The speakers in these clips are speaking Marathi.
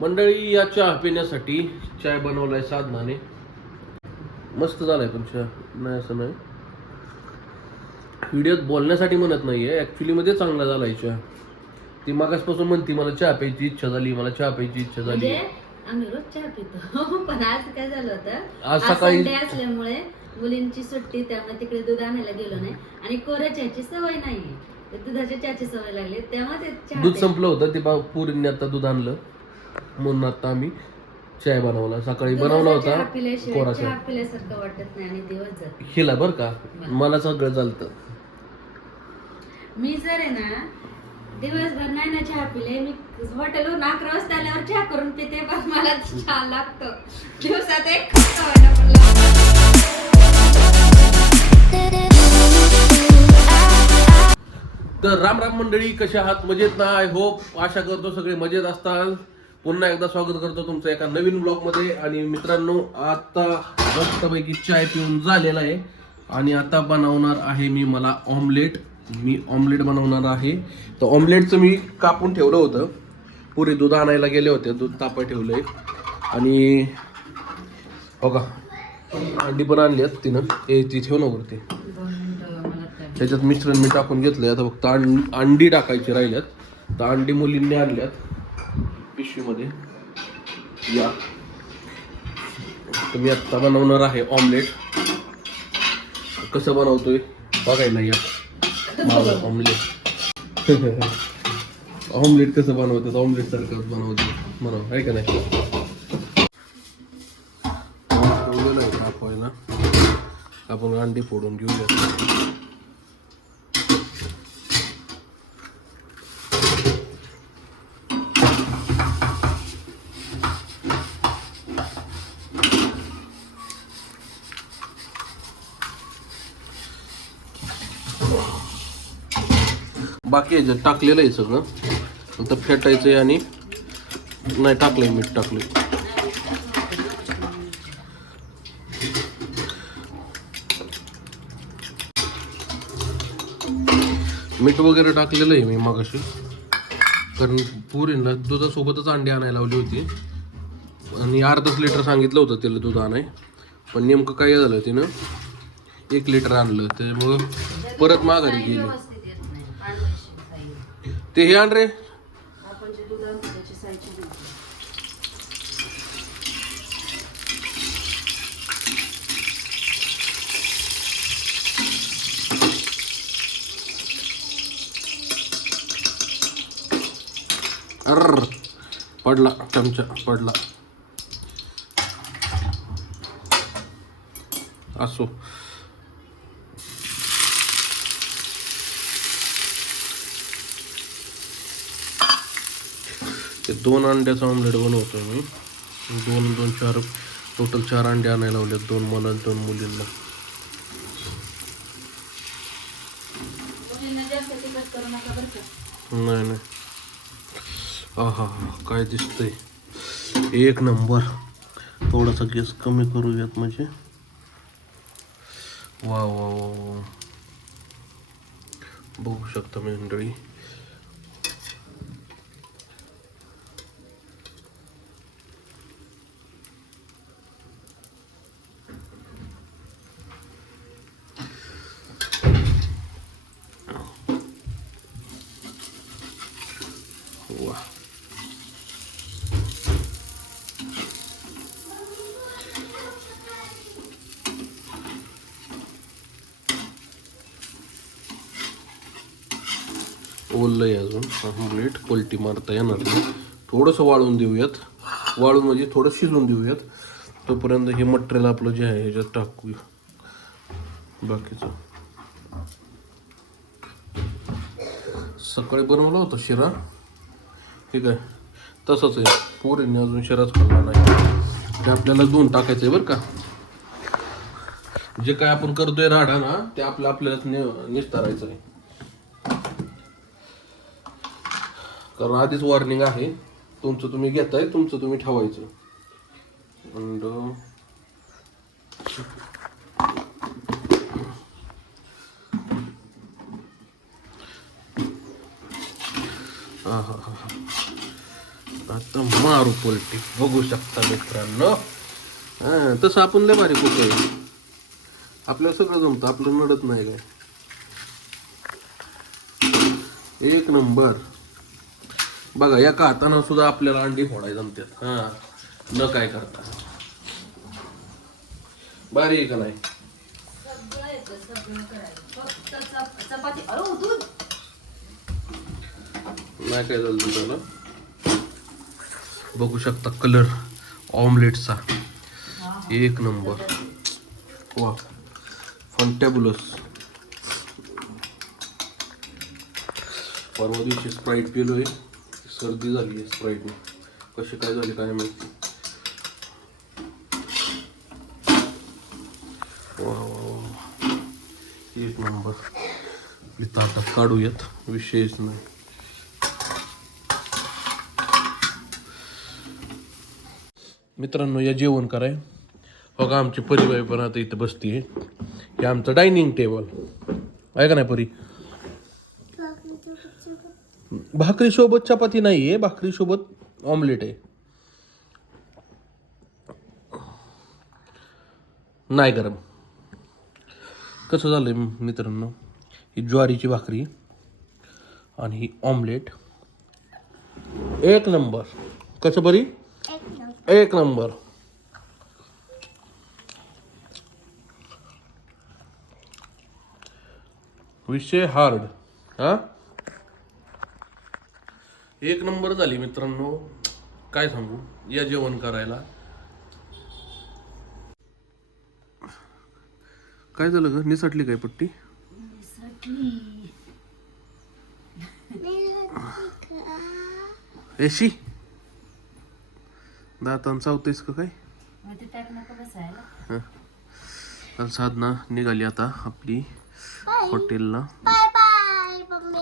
मंडळी या चहा पिण्यासाठी चाय बनवलाय साधनाने. मस्त झालाय पण चहा, नाही असं नाही. व्हिडिओत बोलण्यासाठी म्हणत नाहीये, ऍक्च्युली मध्ये चांगला झालाय चहा. ती मागासपासून म्हणती मला चहा प्यायची इच्छा झाली, मला चहा प्यायची इच्छा झाली. म्हणजे आम्ही रोज चहा पितो पण आज काय झालं होतं, आज सकाळी संडे असल्यामुळे मुलींची सुट्टी, त्यामुळे तिकडे दूध आणायला गेलो नाही आणि कोऱ्या चहाची सवय नाहीये, दुधाच्या चहाची सवय लागली, त्यामुळे ते दूध संपलं होतं. ते पुरींनी आता दूध आणलं म्हणून आता आम्ही चाय बनवला. सकाळी बनवला होता कोरा चहा चहा. पिल्यासारखं वाटत नाही आणि दिवस जात. केला बरं का, मला सगळं चालतं. मी जर आहे ना दिवसभर नाही ना चहा पिले, मी हॉटेलवरून 11 वाजता आल्यावर चहा करून पिते, पण मला चहा लागतो दिवसात एक खायला पण लागतो. तर राम राम मंडळी, कशा आहात? मजेत ना? आय होप, आशा करतो सगळे मजेत असताल. पुन्हा एकदा स्वागत करतो तुमचं एका नवीन ब्लॉग मध्ये. आणि मित्रांनो, आता मस्तपैकी चाय पिऊन झालेला आहे आणि आता बनवणार आहे मला ऑमलेट. मी ऑमलेट बनवणार आहे. तर ऑमलेटचं मी कापून ठेवलं होतं. पुरी दूध आणायला गेले होते, दूध तापा ठेवलंय आणि हो का अंडी पण आणली आहेत तिनं. ती ठेव ना वरती. त्याच्यात मिश्रण मी टाकून घेतलंय. आता फक्त अंडी टाकायची राहिल्यात. तर अंडी मुलींनी आणल्यात पिशवीमध्ये. या तर मी आत्ता बनवणार आहे ऑमलेट. कसं बनवतोय बघायला या. ऑमलेट ऑमलेट कसं बनवतात, ऑमलेट सारखं बनवतो बनव आहे का नाही. ठेवलेलं आहे तापवायला. आपण अंडी फोडून घेऊया. बाकी आहे टाकलेलं आहे सगळं, फक्त फेटायचं आहे. आणि नाही टाकलंय, मीठ टाकलंय. मीठ वगैरे टाकलेलं आहे मी मगाशी, कारण पुरींना दुधासोबतच अंडी आणायला लावली होती आणि अर्धाच लिटर सांगितलं होतं त्याला दूध आणाय. पण नेमकं काय झालं, तिनं 1 लिटर आणलं, त्यामुळं परत माघारी गेली. ते हे आण रे. अर्र पडला, चमचा पडला. असो. ते 2 अंड्याचं ऑमलेट बनवतो मी. 2 4 टोटल 4 अंडे आणायला लावले. 2 मला 2 मुलींना. नाही नाही. हा काय दिसतंय, एक नंबर. थोडासा गॅस कमी करूयात म्हणजे. वा वा वा, बघू शकता मंडळी. वा, ओललंय अजून ऑमलेट. पलटी मारता येणार नाही. थोडंसं वाळून देऊयात. वाळून म्हणजे थोडं शिजून देऊयात. तोपर्यंत हे मटेरियल आपलं जे आहे ह्याच्यात टाकूया बाकीचं. सकाळी बनवला होता शिरा, ठीक आहे, तसंच आहे. पोरींनी अजून शिराच खाल्ला नाही. ते आपल्याला 2 टाकायचं आहे बरं का. जे काय आपण करतोय राडा ना, ते आपल्यालाच निस्तारायचं आहे. कारण आधीच वॉर्निंग आहे, तुमचं तुम्ही घेताय, तुमचं तुम्ही ठेवायचं. आता मारू पलटी बघू शकता मित्रांनो. तसं आपण लय भारी कुक आहे, आपल्याला सगळं जमतं, आपलं नडत नाही काय. एक नंबर. बघा एका हातानं सुद्धा आपल्याला अंडी फोडायला जमतात. न काय करता. भारी आहे का नाही? सगळं येतं, सगळं करायचं. फक्त चपाती. अरे दूध नाही काय झालं तुझ्याला. बघू शकता कलर ऑमलेटचा एक नंबर. वा फंटॅबुलस. परवा दिवशी स्प्राईट पिलोय, सर्दी झाली आहे स्प्राईटने. कशी काय झाली काय माहिती. वा वा वा एक नंबर. आपली ताटात काढूयात, विषयच नाही. मित्रांनो या जेवण कराय. बघा आमची परिबाई पण आता इथं बसती. हे आमचं डायनिंग टेबल आहे का नाही परी. भाकरी सोबत चपाती नाही आहे, भाकरी सोबत ऑमलेट आहे. नाही गरम. कसं झालंय मित्रांनो, ही ज्वारीची भाकरी आणि ही ऑमलेट एक नंबर. कसं बरी एक नंबर. विषय हार्ड. हा एक नंबर झाली मित्रांनो. काय सांगू, या जेवण करायला. काय झालं ग, निसटली काय पट्टी. एशी दातान चावतेस का काय. तर साधना निघाली आता आपली हॉटेलला.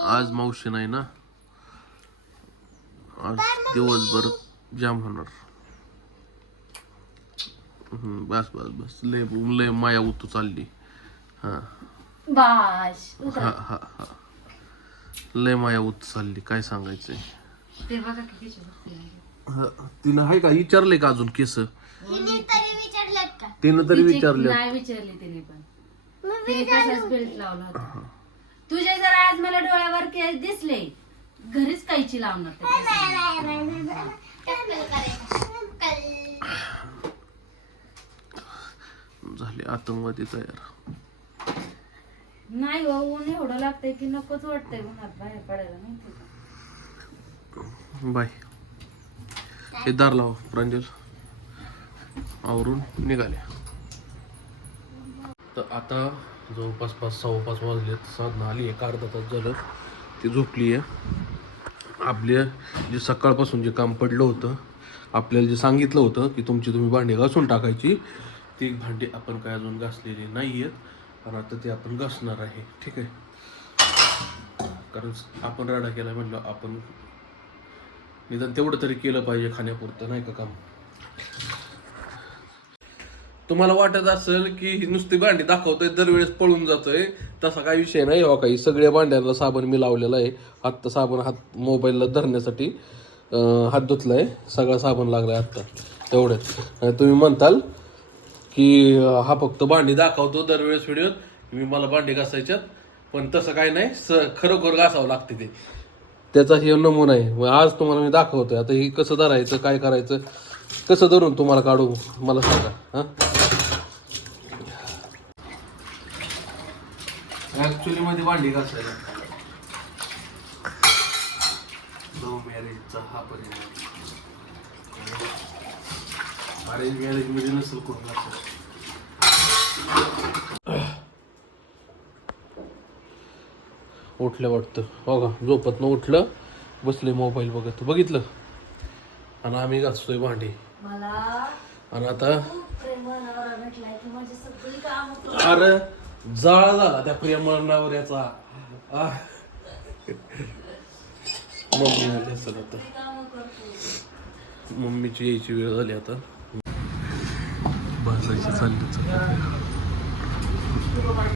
आज मावशी नाही ना, आज दिवसभर जाम होणार. बस बस बस लय लय माया उतू चालली. हा हा हा हा लय माया उतू चालली. काय सांगायचंय. तिनं आहे का विचारले का अजून केस. तिनं तरी विचारले नाही विचारले तिने पण. तिने तसाच बेल्ट लावला होता. तुझे जर आज मला डोळ्यावर केस दिसले, घरीच कायची लावणार. झाले आतंकवादी तयार. नाही हो, ऊन एवढं लागतंय की नकोच वाटतंय उन्हात बाहेर पडायला. माहिती बाय. हे दार लाव प्रांजल. आवरून निघाले. तर आता जवळपास 5:15 वाजलेत. साधना आली एक अर्धा तास झालं, ती झोपली आहे. आपल्या जे सकाळपासून जे काम पडलं होतं, आपल्याला जे सांगितलं होतं की तुम्ही भांडी घासून टाकायची, ती भांडी आपण काय अजून घासलेली नाही आहेत. आणि आता ते आपण घासणार आहे. ठीक आहे, कारण आपण राडा केला म्हणलं आपण निदान तेवढं तरी केलं पाहिजे खाण्यापुरतं, नाही का काम. तुम्हाला वाटत असेल की नुसती भांडी दाखवतोय दरवेळेस पळून जातोय, तसा काही विषय नाही. हो काही सगळ्या भांड्यांना साबण मी लावलेला आहे. आत्ता साबण हात मोबाईलला धरण्यासाठी हात धुतलाय. सगळा साबण लागलाय आत्ता एवढ्यात. तुम्ही म्हणताल की हा फक्त भांडी दाखवतो दरवेळेस व्हिडिओत, मी मला भांडी घासायच्यात. पण तसं काही नाही, खरोखर घासावं लागते ते. त्याचा हे नमुना आहे. मग आज तुम्हाला मी दाखवतोय. आता हे कसं धरायचं, काय करायचं, कसं धरून तुम्हाला काढू मला सांगा. हा ऍक्च्युली मध्ये भांडी घासायला लव्ह मॅरेजचा हा परिणाम. अरेंज मॅरेज मध्ये नसेल कोण घासायला. उठलं वाटतं. हो का, झोपत न उठलं, बसले मोबाईल बघत. बघितलं. आणि आम्ही घासतोय भांडी. आणि आता अरे जाळ झाला त्या प्रेमळ नवऱ्याचा. मम्मी आली असेल आता. मम्मीची यायची वेळ झाली आता. बसायची चालली.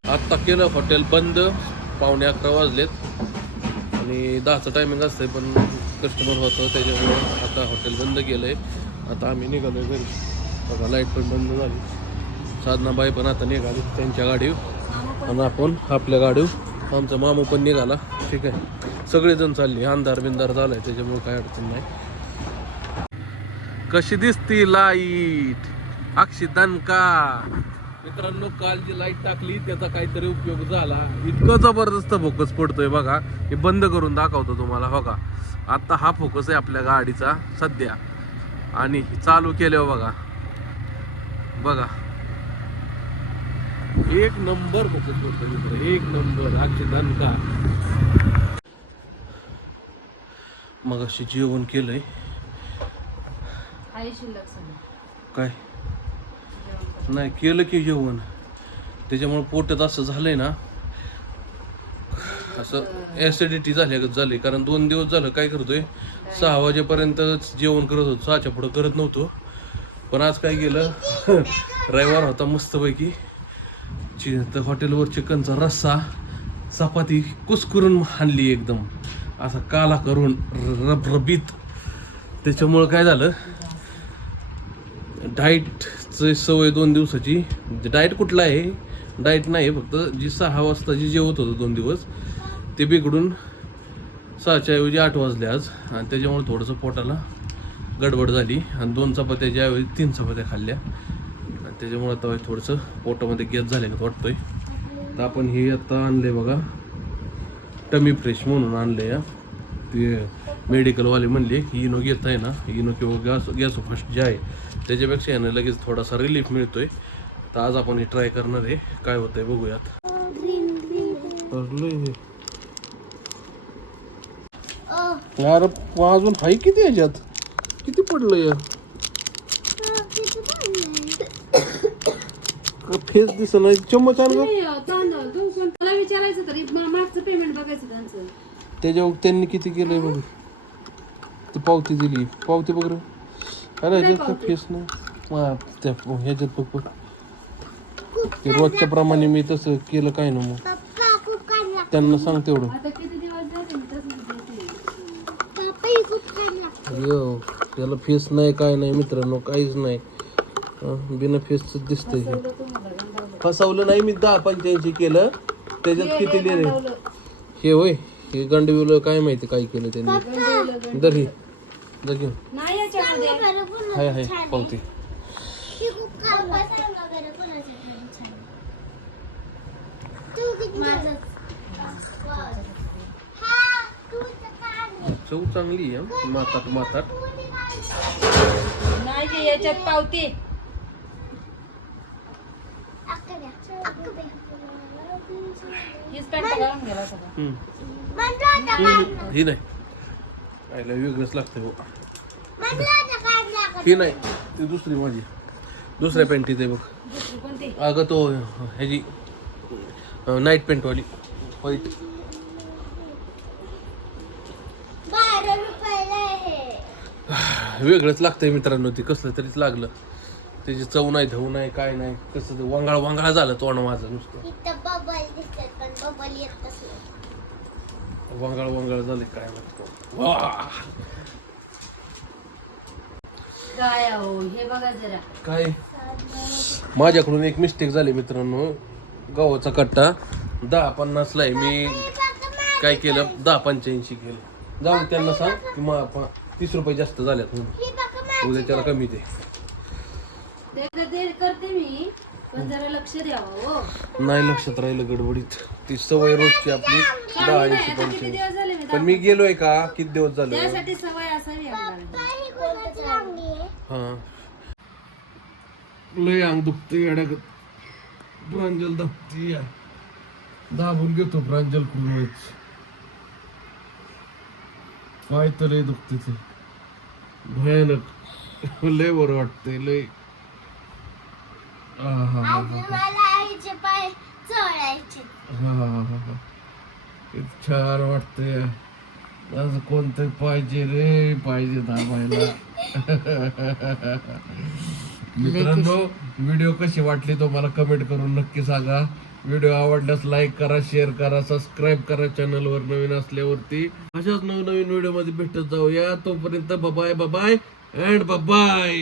आत्ता केलं हॉटेल बंद. 11:15 वाजलेत आणि 10चं टायमिंग असतंय, पण कस्टमर होतं, त्याच्यामुळे आता हॉटेल बंद केलं आहे. आता आम्ही निघालो आहे घरी. बघा लाईट पण बंद झाली. साधनाबाई पण आता निघाली त्यांच्या गाडीवर आणि आपण आपल्या गाडीवर. आमचा मामू पण निघाला. ठीक आहे, सगळेजण चालले. अंधार बिंदार झालाय त्याच्यामुळे काय अडचण नाही. कशी दिसती लाईट अक्षिदानका मित्रांनो. काल जी लाईट टाकली त्याचा काहीतरी उपयोग झाला. इतकं जबरदस्त फोकस पडतोय बघा. हे बंद करून दाखवतो तुम्हाला. बघा आता हा फोकस आहे आपल्या गाडीचा सध्या आणि चालू केल्यावर बघा बघा एक नंबर फोकस पडतो मित्र, एक नंबर अक्षिदानका. मग अशी जेवण केलंय काय नाही केलं की जेवण. त्याच्यामुळे पोटात असं झालंय ना, असं ऍसिडिटी झाली. कारण 2 दिवस झालं काय करतोय 6 वाजेपर्यंत जेवण करत होतो. 6च्या पुढं करत नव्हतो. पण आज काय केलं रविवार होता मस्तपैकी हॉटेलवर चिकनचा रस्सा चपाती कुस्करून आणली एकदम असा काला करून रबरबीत. त्याच्यामुळं काय झालं डाएटची सवय 2 दिवसाची. डाएट कुठला आहे डाएट नाही, फक्त जी 6 वाजता जी जेवत होतं 2 दिवस ते बिघडून 6च्या ऐवजी 8 वाजले आज. आणि त्याच्यामुळे थोडंसं पोटाला गडबड झाली आणि 2 चपात्याच्या ऐवजी 3 चपात्या खाल्ल्या. आणि त्याच्यामुळे आता थोडंसं पोटामध्ये गॅस झाल्यानं वाटतोय. तर आपण हे आता आणले बघा टमी फ्रेश म्हणून आणले या. ते मेडिकलवाले म्हणले इनो घेत आहे ना, इनो किंवा गॅस फर्स्ट जे आहे त्याच्यापेक्षा यानं लगेच थोडासा रिलीफ मिळतोय. तर आज आपण हे ट्राय करणार आहे, काय होतंय बघूयात. यार अजून हाय किती याच्यात, किती पडलं या फेस दिसत नाही. चम्मच आण गं. विचारायचं तरी मागचं पेमेंट बघायचं त्यांचं. त्याच्यावर त्यांनी किती केलंय बघ. ती पावती दिली, पावती बघ रे. अरे ह्याच्यात फेस नाही त्या ह्याच्यात बघ. ते रोजच्या प्रमाणे मी तसं केलं काय ना मग त्यांना सांग तेवढं. यो त्याला फेस नाही काय नाही मित्रांनो, काहीच नाही. बिना फेसच दिसतंय. फसवलं नाही मी. 10-85 केलं. त्याच्यात किती लिहिले हे होय. हे गंडविलं काय माहिती काय केलं त्यांनी. दर घेऊन हाय हाय पावती. चव चांगली आहे. मातात नाही याच्यात पावती. ही नाही आयला वेगळंच लागतंय. ही नाही ती दुसरी माझी दुसऱ्या पॅन्टीत आहे बघ. अगं तो ह्याची नाईट पॅन्टवाली व्हाईट. वेगळंच लागतंय मित्रांनो. ती कसलं तरीच लागलं. त्याची चव नाही धव नाही काय नाही. कसं ते वांगाळा झालं तोंड माझं नुसतं. वांगाळ झाले काय म्हणतो. हे बघा जरा काय माझ्याकडून एक मिस्टेक झाली मित्रांनो. गव्हाचा कट्टा 10-50 ला आहे. मी काय केलं 10-85 केलं. जाऊन त्यांना सांग की मग 30 रुपये जास्त झाल्यात म्हणून. उद्या त्याला कमी दे. करते मी पण जरा लक्ष द्यावं. नाही लक्षात राहिलं गडबडीत. ती सवय रोजची आपली 10-85. पण मी गेलोय का किती दिवस झाले त्यासाठी सवय असावी. हा लय अंग दुखते अडक. प्रांजल दुखती दाबून घेतो प्रांजल कुणच. पाय तर लय दुखते ते भयानक. लय बरं वाटतंय लय. छान वाटतंय. असं कोणतं पाहिजे रे पाहिजे दाबायला. मित्रांनो व्हिडिओ कशी वाटली तो मला कमेंट करून नक्की सांगा. व्हिडिओ आवडल्यास लाईक करा, शेअर करा, सबस्क्राईब करा चॅनलवर नवीन असल्यावरती. अशाच नवीन व्हिडिओ मध्ये भेटत जाऊया. तोपर्यंत बाय बाय अँड बाय.